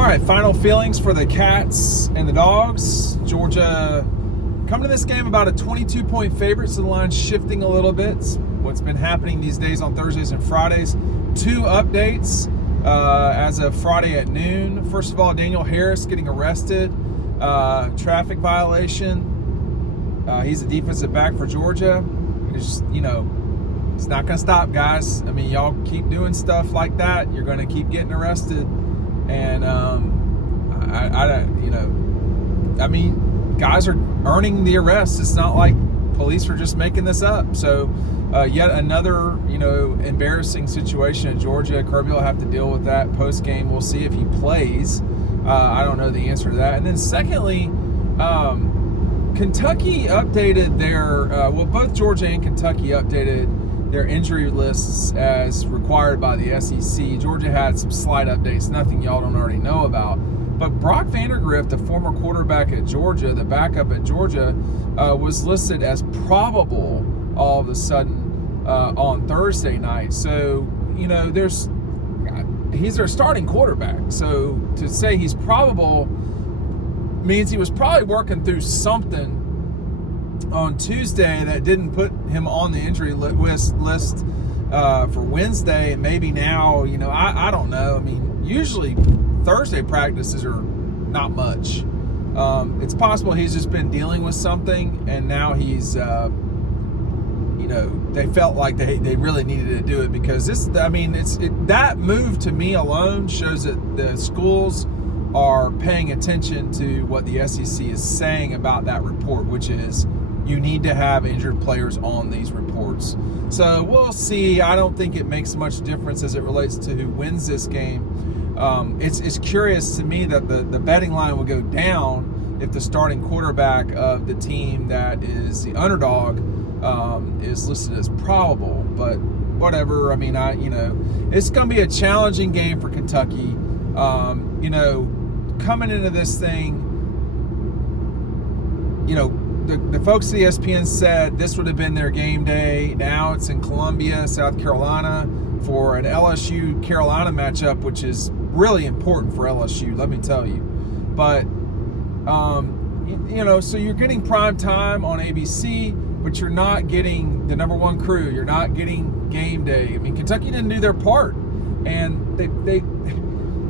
All right, final feelings for the Cats and the Dogs. Georgia coming to this game about a 22-point favorite, so the line's shifting a little bit. It's what's been happening these days on Thursdays and Fridays. 2 updates as of Friday at noon. First of all, Daniel Harris getting arrested. Traffic violation. He's a defensive back for Georgia. It's not going to stop, guys. I mean, y'all keep doing stuff like that, you're going to keep getting arrested. And guys are earning the arrests. It's not like police are just making this up. So yet another, embarrassing situation at Georgia. Kirby will have to deal with that post game. We'll see if he plays. I don't know the answer to that. And then secondly, Kentucky updated their, both Georgia and Kentucky updated their injury lists as required by the SEC. Georgia had some slight updates, nothing y'all don't already know about. But Brock Vandergrift, the former quarterback at Georgia, the backup at Georgia, was listed as probable all of a sudden on Thursday night. So, he's their starting quarterback. So to say he's probable means he was probably working through something on Tuesday that didn't put him on the injury list for Wednesday, and maybe now, I don't know. I mean, usually Thursday practices are not much. It's possible he's just been dealing with something, and now he's, they felt like they really needed to do it, because that move to me alone shows that the schools are paying attention to what the SEC is saying about that report, which is you need to have injured players on these reports. So we'll see. I don't think it makes much difference as it relates to who wins this game. It's curious to me that the betting line will go down if the starting quarterback of the team that is the underdog is listed as probable. But whatever. I mean, it's going to be a challenging game for Kentucky. Coming into this thing, the folks at ESPN said this would have been their game day. Now it's in Columbia, South Carolina, for an LSU-Carolina matchup, which is really important for LSU, let me tell you. But, so you're getting prime time on ABC, but you're not getting the number one crew. You're not getting game day. I mean, Kentucky didn't do their part. And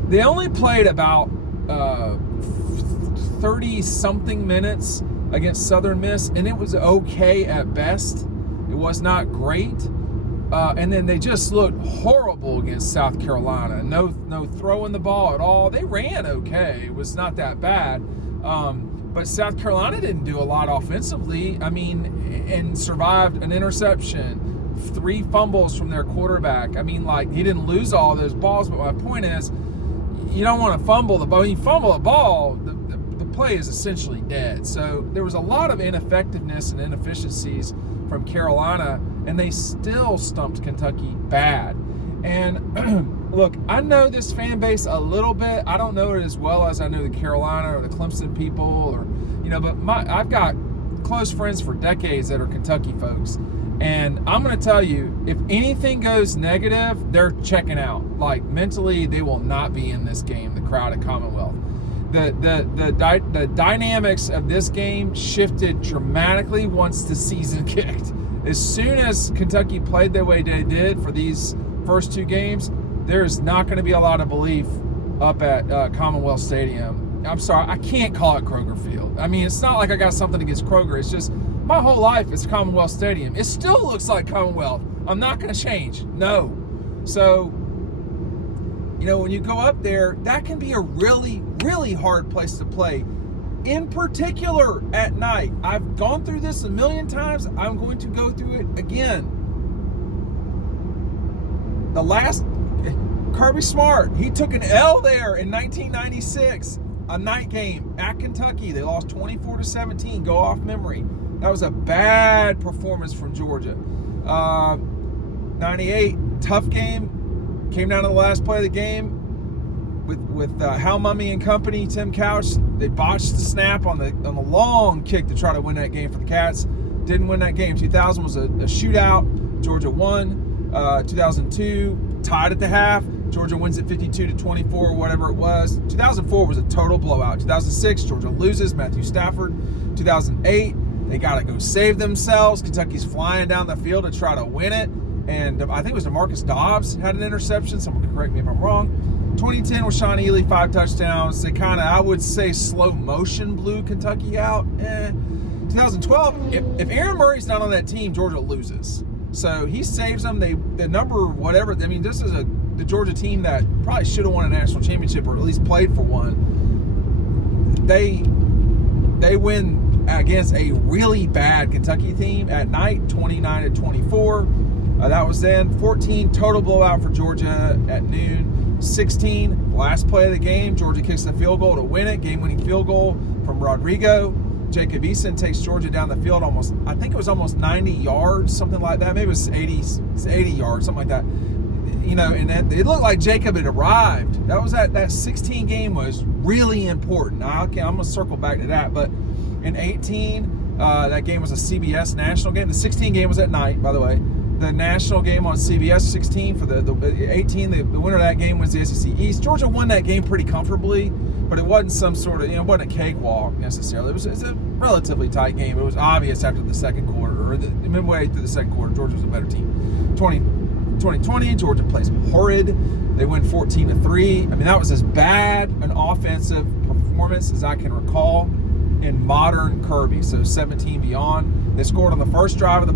they only played about 30-something minutes against Southern Miss, and it was okay at best. It was not great. And then they just looked horrible against South Carolina. No throwing the ball at all. They ran okay. It was not that bad. But South Carolina didn't do a lot offensively. I mean, and survived an interception, 3 fumbles from their quarterback. I mean, he didn't lose all those balls, but my point is, you don't want to fumble the ball. When you fumble a ball, the play is essentially dead. So there was a lot of ineffectiveness and inefficiencies from Carolina, and they still stumped Kentucky bad. And look, I know this fan base a little bit. I don't know it as well as I know the Carolina or the Clemson people, but I've got close friends for decades that are Kentucky folks. And I'm going to tell you, if anything goes negative, they're checking out. Mentally, they will not be in this game, the crowd at Commonwealth. The dynamics of this game shifted dramatically once the season kicked. As soon as Kentucky played the way they did for these first 2 games, there's not going to be a lot of belief up at Commonwealth Stadium. I'm sorry, I can't call it Kroger Field. I mean, it's not like I got something against Kroger. It's just my whole life it's Commonwealth Stadium. It still looks like Commonwealth. I'm not going to change. No. So, when you go up there, that can be a really, really hard place to play. In particular, at night. I've gone through this a million times. I'm going to go through it again. The last, Kirby Smart, he took an L there in 1996. A night game at Kentucky. They lost 24-17. Go off memory. That was a bad performance from Georgia. 98, tough game. Came down to the last play of the game with Hal Mummy and company, Tim Couch. They botched the snap on the long kick to try to win that game for the Cats. Didn't win that game. 2000 was a shootout. Georgia won. 2002, tied at the half. Georgia wins it 52-24 or whatever it was. 2004 was a total blowout. 2006, Georgia loses. Matthew Stafford. 2008, they got to go save themselves. Kentucky's flying down the field to try to win it. And I think it was DeMarcus Dobbs had an interception. Someone can correct me if I'm wrong. 2010 was Sean Ely, 5 touchdowns. They kind of, I would say, slow motion blew Kentucky out. 2012, if Aaron Murray's not on that team, Georgia loses. So he saves them. The number, whatever. I mean, this is the Georgia team that probably should have won a national championship or at least played for one. They win against a really bad Kentucky team at night, 29-24. That was then 14 total blowout for Georgia at noon. 16 last play of the game. Georgia kicks the field goal to win it. Game-winning field goal from Rodrigo. Jacob Eason takes Georgia down the field almost, I think it was almost 90 yards, something like that. Maybe it was 80 yards, something like that. You know, and it looked like Jacob had arrived. That 16 game was really important. Now, I'm going to circle back to that. But in 18, that game was a CBS national game. The 16 game was at night, by the way. The national game on CBS 16 for the 18, the winner of that game was the SEC East. Georgia won that game pretty comfortably, but it wasn't some sort of, it wasn't a cakewalk necessarily. It was a relatively tight game. It was obvious after the second quarter, or midway through the second quarter, Georgia was a better team. 2020, Georgia plays horrid. They win 14-3. I mean, that was as bad an offensive performance as I can recall in modern Kirby. So 17 beyond. They scored on the first drive of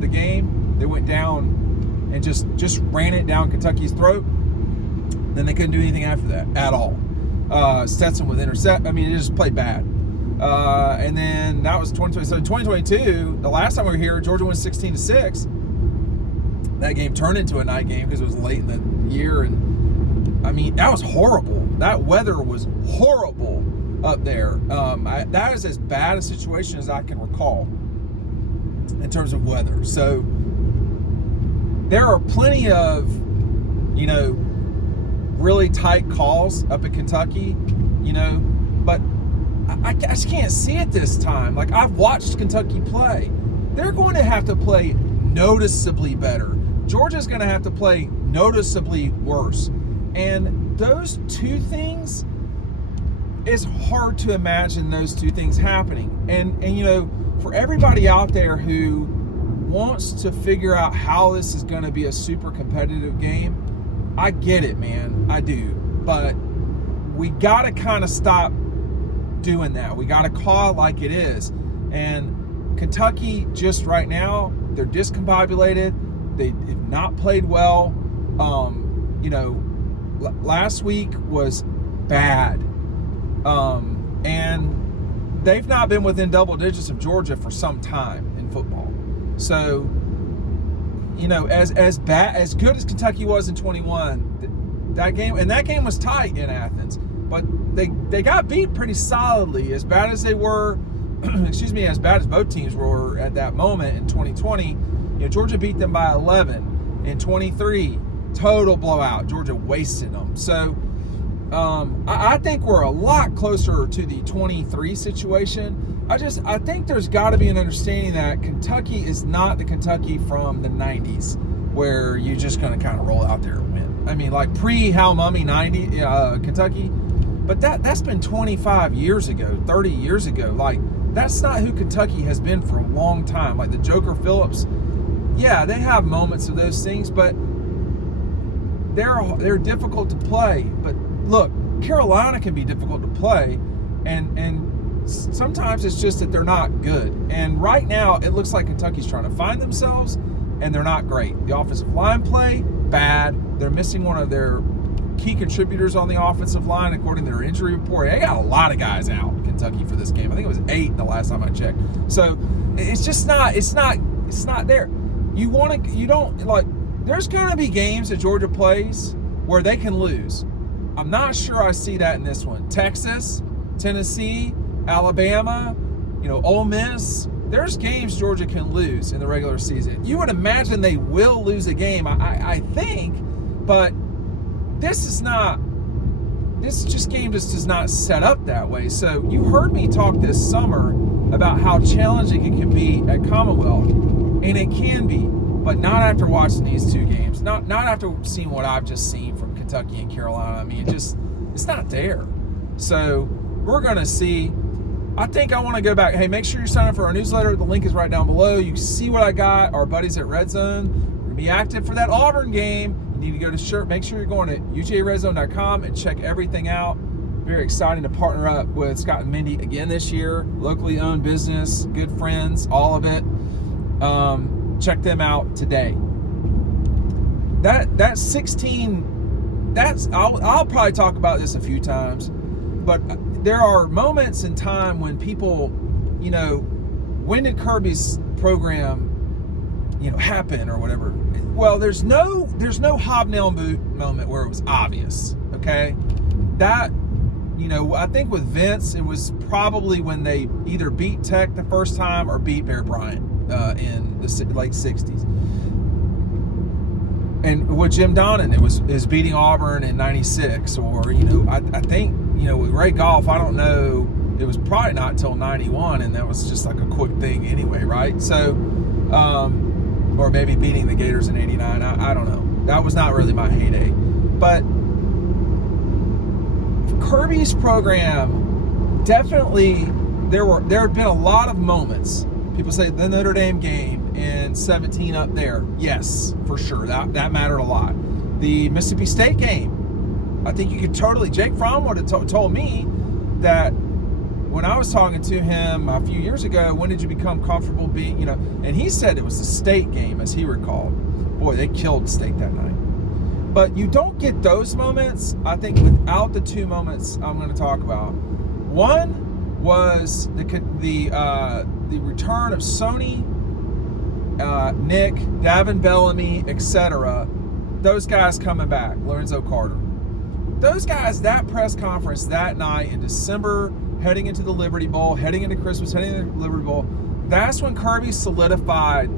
the game. They went down and just ran it down Kentucky's throat. Then they couldn't do anything after that at all. Stetson with intercept. I mean, it just played bad. And then that was 2020. So 2022, the last time we were here, Georgia won 16-6. That game turned into a night game because it was late in the year. And I mean, that was horrible. That weather was horrible up there. That is as bad a situation as I can recall in terms of weather. So there are plenty of, really tight calls up at Kentucky, but I just can't see it this time. Like, I've watched Kentucky play. They're going to have to play noticeably better. Georgia's going to have to play noticeably worse. And those two things, it's hard to imagine those two things happening. And for everybody out there who wants to figure out how this is going to be a super competitive game, I get it, man. I do. But we got to kind of stop doing that. We got to call it like it is. And Kentucky, just right now, they're discombobulated. They have not played well. Last week was bad. And they've not been within double digits of Georgia for some time in football. So, as good as Kentucky was in 21, that game was tight in Athens, but they got beat pretty solidly. As bad as they were, as bad as both teams were at that moment in 2020, Georgia beat them by 11. In 23, total blowout. Georgia wasted them. So, I think we're a lot closer to the 23 situation. I think there's got to be an understanding that Kentucky is not the Kentucky from the 90s where you're just going to kind of roll out there and win. I mean, like pre-Hal Mummy 90 Kentucky, but that's been 25 years ago, 30 years ago. Like, that's not who Kentucky has been for a long time. Like the Joker Phillips, yeah, they have moments of those things, but they're difficult to play. But look, Carolina can be difficult to play, and sometimes it's just that they're not good. And right now, it looks like Kentucky's trying to find themselves, and they're not great. The offensive line play, bad. They're missing one of their key contributors on the offensive line, according to their injury report. They got a lot of guys out, Kentucky, for this game. I think it was 8 the last time I checked. So it's just not. It's not there. There's going to be games that Georgia plays where they can lose. I'm not sure I see that in this one. Texas, Tennessee, Alabama, Ole Miss. There's games Georgia can lose in the regular season. You would imagine they will lose a game, I think, but this game just is not set up that way. So you heard me talk this summer about how challenging it can be at Commonwealth, and it can be, but not after watching these two games. Not after seeing what I've just seen from Kentucky. Kentucky and Carolina. I mean, it's not there. So we're going to see. I think I want to go back. Hey, make sure you sign up for our newsletter. The link is right down below. You can see what I got. Our buddies at Red Zone. We're going to be active for that Auburn game. You need to go to make sure you're going to UGARedZone.com and check everything out. Very exciting to partner up with Scott and Mindy again this year. Locally owned business, good friends, all of it. Check them out today. That 16, I'll probably talk about this a few times, but there are moments in time when people, when did Kirby's program, happen or whatever? Well, there's no hobnail boot moment where it was obvious, okay? That, I think with Vince, it was probably when they either beat Tech the first time or beat Bear Bryant in the late 60s. And with Jim Donnan, is beating Auburn in 96, or, I think, with Ray Goff, I don't know, it was probably not until 91, and that was just like a quick thing anyway, right? So, or maybe beating the Gators in 89, I don't know. That was not really my heyday. But Kirby's program, definitely, there had been a lot of moments. People say the Notre Dame game in 17 up there. Yes, for sure. That mattered a lot. The Mississippi State game, I think you could totally. Jake Fromm would have told me that when I was talking to him a few years ago, when did you become comfortable being, and he said it was the State game, as he recalled. Boy, they killed State that night. But you don't get those moments, I think, without the two moments I'm going to talk about. One was the return of Sony, Nick, Davin Bellamy, etc. Those guys coming back, Lorenzo Carter. Those guys, that press conference that night in December, heading into the Liberty Bowl, heading into Christmas, heading into the Liberty Bowl, that's when Kirby solidified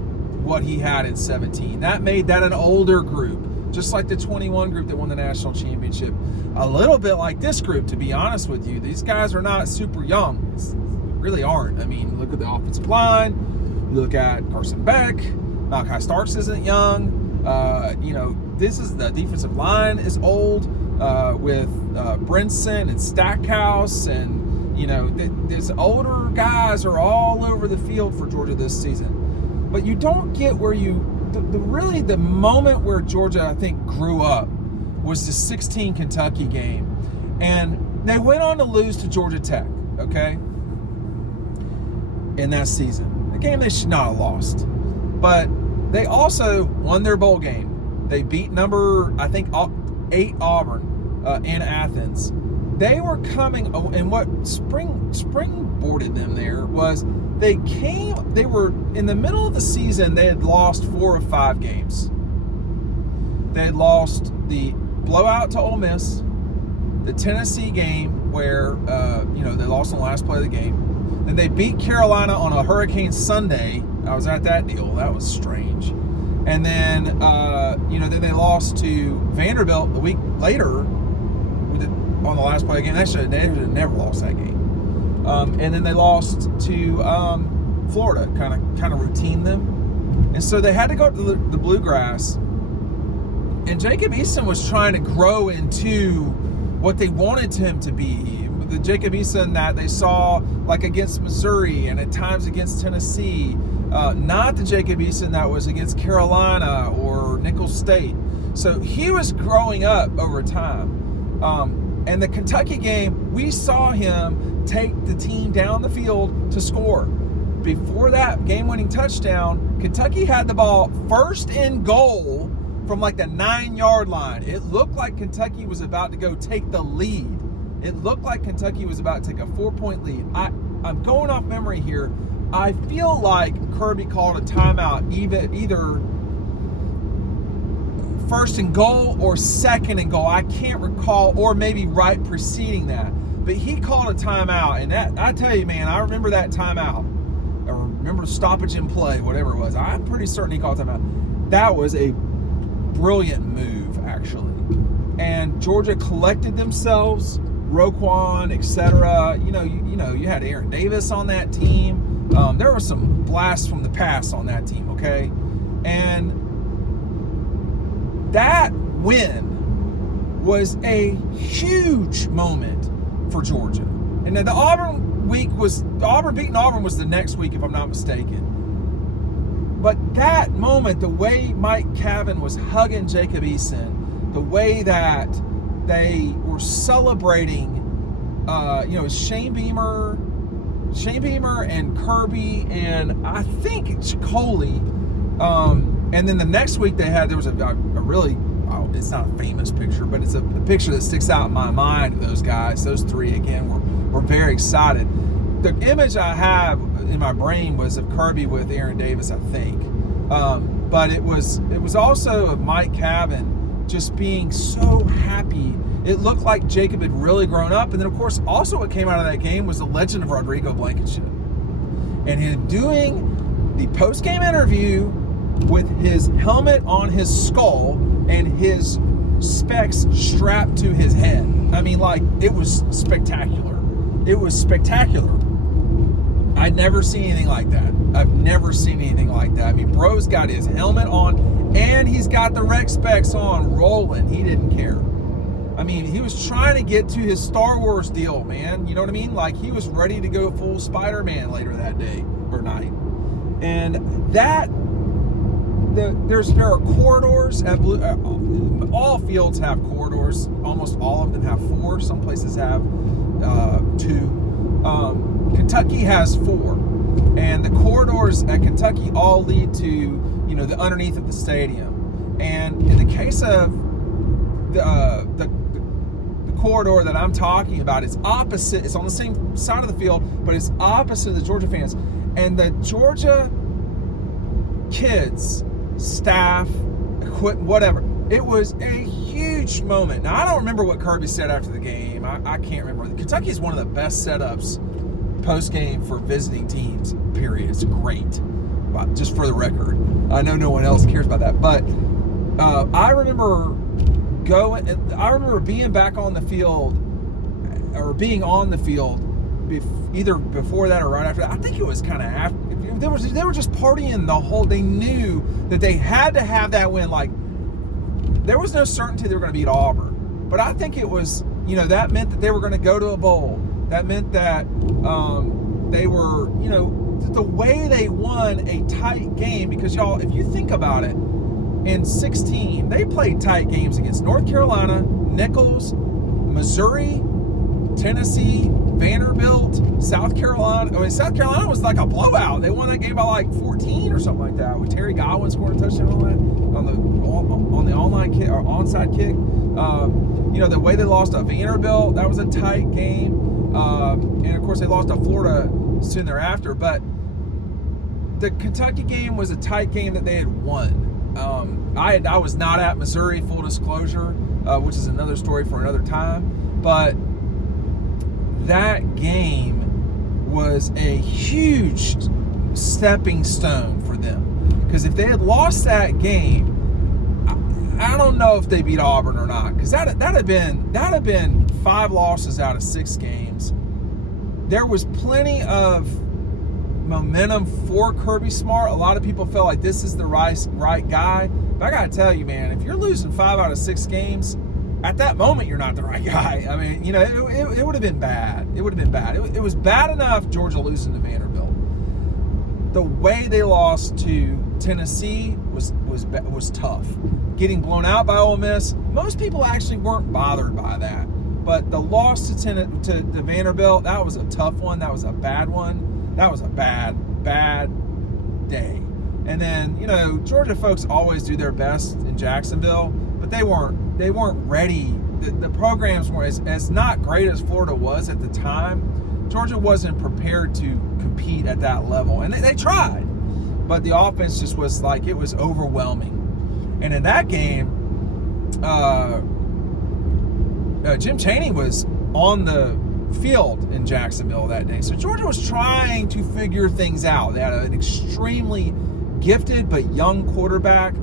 what he had in 17. That made that an older group, just like the 21 group that won the national championship. A little bit like this group, to be honest with you. These guys are not super young. Really aren't. I mean, look at the offensive line. You look at Carson Beck. Malachi Starks isn't young. This is the defensive line is old with Brinson and Stackhouse, and these older guys are all over the field for Georgia this season. But you don't get where really the moment where Georgia, I think, grew up was the 16 Kentucky game, and they went on to lose to Georgia Tech. Okay. In that season. A game they should not have lost. But they also won their bowl game. They beat number, I think, 8 Auburn in Athens. They were coming, and what springboarded them there was they were in the middle of the season, they had lost 4 of 5 games. They had lost the blowout to Ole Miss, the Tennessee game where, they lost on the last play of the game. Then they beat Carolina on a Hurricane Sunday. I was at that deal. That was strange. And then, then they lost to Vanderbilt the week later on the last play of the game. They should have never lost that game. And then they lost to Florida, kind of routine them. And so they had to go to the Bluegrass. And Jacob Eason was trying to grow into what they wanted him to be. The Jacob Eason that they saw like against Missouri and at times against Tennessee, not the Jacob Eason that was against Carolina or Nicholls State. So he was growing up over time. And the Kentucky game, we saw him take the team down the field to score. Before that game-winning touchdown, Kentucky had the ball first and goal from like the 9-yard line. It looked like Kentucky was about to go take the lead. It looked like Kentucky was about to take a 4-point lead. I'm going off memory here. I feel like Kirby called a timeout either first and goal or second and goal. I can't recall, or maybe right preceding that. But he called a timeout, and that, I tell you, man, I remember that timeout. I remember stoppage in play, whatever it was. I'm pretty certain he called a timeout. That was a brilliant move, actually. And Georgia collected themselves. Roquan, etc. You had Aaron Davis on that team. There were some blasts from the past on that team, okay? And that win was a huge moment for Georgia. And then the Auburn beating Auburn was the next week, if I'm not mistaken. But that moment, the way Mike Cavin was hugging Jacob Eason, the way that they were celebrating, Shane Beamer and Kirby and I think Coley. And then the next week there was a really, it's not a famous picture, but it's a picture that sticks out in my mind of those guys. Those three, again, were very excited. The image I have in my brain was of Kirby with Aaron Davis, I think. But it was also of Mike Cavin just being so happy. It looked like Jacob had really grown up. And then, of course, also what came out of that game was the legend of Rodrigo Blankenship. And him doing the post-game interview with his helmet on his skull and his specs strapped to his head. I mean, like, it was spectacular. It was spectacular. I'd never seen anything like that. I've never seen anything like that. I mean, bro's got his helmet on and he's got the rec specs on rolling. He didn't care. I mean, he was trying to get to his Star Wars deal, man. You know what I mean? Like, he was ready to go full Spider-Man later that day or night. And that, there are corridors at all fields have corridors. Almost all of them have 4. Some places have 2. Kentucky has 4, and the corridors at Kentucky all lead to, the underneath of the stadium. And in the case of the corridor that I'm talking about, it's opposite. It's on the same side of the field, but it's opposite of the Georgia fans. And the Georgia kids, staff, whatever. It was a huge moment. Now, I don't remember what Kirby said after the game. I can't remember. Kentucky is one of the best setups post-game for visiting teams, period. It's great. But just for the record, I know no one else cares about that. But I remember being back on the field, or being on the field, either before that or right after that. I think it was kind of after. They were just partying the whole. They knew that they had to have that win. Like, there was no certainty they were going to beat Auburn, but I think it was, that meant that they were going to go to a bowl. That meant that they were, the way they won a tight game, because y'all, if you think about it, in 16, they played tight games against North Carolina, Nichols, Missouri, Tennessee, Vanderbilt, South Carolina. I mean, South Carolina was like a blowout. They won that game by like 14 or something like that, with Terry Godwin scoring a touchdown on the online kick or onside kick. The way they lost to Vanderbilt, that was a tight game. And of course they lost to Florida soon thereafter. But the Kentucky game was a tight game that they had won. I was not at Missouri, full disclosure, which is another story for another time. But that game was a huge stepping stone for them, because if they had lost that game, I don't know if they beat Auburn or not, because that'd have been 5 losses out of 6 games. There was plenty of momentum for Kirby Smart. A lot of people felt like this is the right guy. But I gotta tell you, man, if you're losing 5 out of 6 games, at that moment you're not the right guy. I mean, it would have been bad. It would have been bad. It was bad enough Georgia losing to Vanderbilt. The way they lost to Tennessee was tough. Getting blown out by Ole Miss, most people actually weren't bothered by that. But the loss to Vanderbilt, that was a tough one. That was a bad one. That was a bad day. And then, Georgia folks always do their best in Jacksonville, but they weren't ready. The programs were as not great as Florida was at the time. Georgia wasn't prepared to compete at that level. And they tried, but the offense just was like, it was overwhelming. And in that game, Jim Chaney was on the field in Jacksonville that day. So Georgia was trying to figure things out. They had an extremely gifted but young quarterback.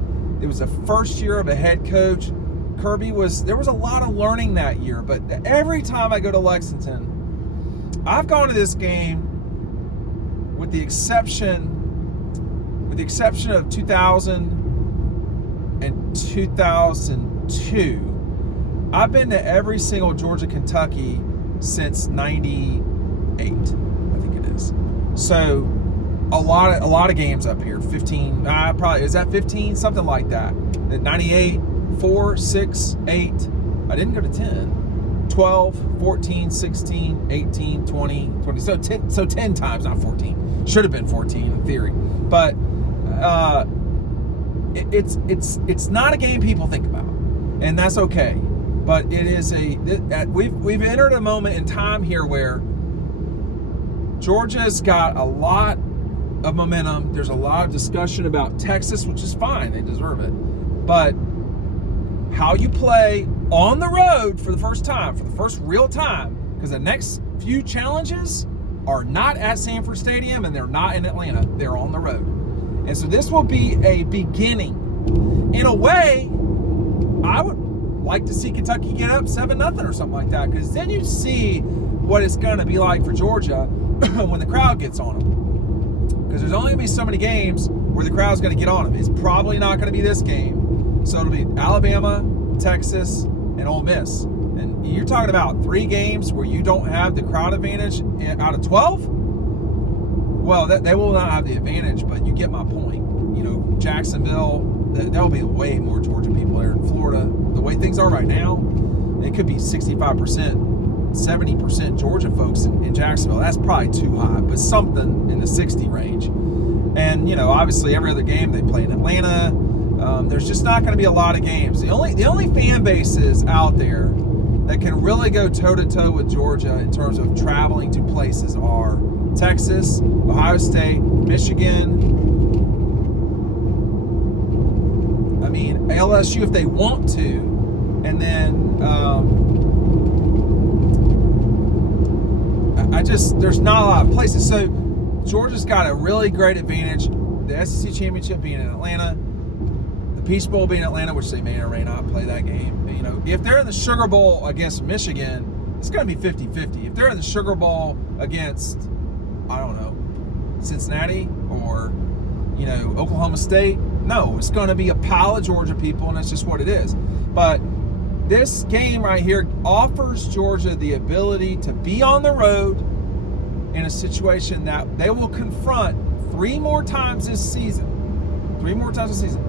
It was the first year of a head coach. There was a lot of learning that year, but every time I go to Lexington, I've gone to this game with the exception of 2000 and 2002. I've been to every single Georgia-Kentucky since '98, I think it is. So a lot of games up here. 15, probably, is that 15? Something like that. 98, 4, 6, 8. I didn't go to 10. 12, 14, 16, 18, 20, 20. So 10 times, not 14. Should have been 14 in theory. But it's not a game people think about, and that's okay. But it is we've entered a moment in time here where Georgia's got a lot of momentum. There's a lot of discussion about Texas, which is fine. They deserve it. But how you play on the road for the first time, for the first real time, because the next few challenges are not at Sanford Stadium and they're not in Atlanta. They're on the road. And so this will be a beginning. In a way, I would like to see Kentucky get up 7-0 or something like that, because then you see what it's going to be like for Georgia when the crowd gets on them. Because there's only going to be so many games where the crowd's going to get on them. It's probably not going to be this game. So it'll be Alabama, Texas, and Ole Miss. And you're talking about 3 games where you don't have the crowd advantage out of 12? Well, they will not have the advantage, but you get my point. You know, Jacksonville, there'll be way more Georgia people there. In Florida, the way things are right now, it could be 65%, 70% Georgia folks in Jacksonville. That's probably too high, but something in the 60 range. And, you know, obviously every other game they play in Atlanta. There's just not going to be a lot of games. The only fan bases out there that can really go toe-to-toe with Georgia in terms of traveling to places are Texas, Ohio State, Michigan. I mean, LSU if they want to. And then there's not a lot of places. So Georgia's got a really great advantage. The SEC Championship being in Atlanta, the Peach Bowl being in Atlanta, which they may or may not play that game. You know, if they're in the Sugar Bowl against Michigan, it's going to be 50-50. If they're in the Sugar Bowl against, I don't know, Cincinnati or, you know, Oklahoma State, no, it's going to be a pile of Georgia people, and that's just what it is. But this game right here offers Georgia the ability to be on the road in a situation that they will confront 3 more times this season. 3 more times this season.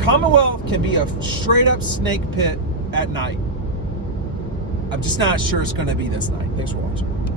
Commonwealth can be a straight-up snake pit at night. I'm just not sure it's going to be this night. Thanks for watching.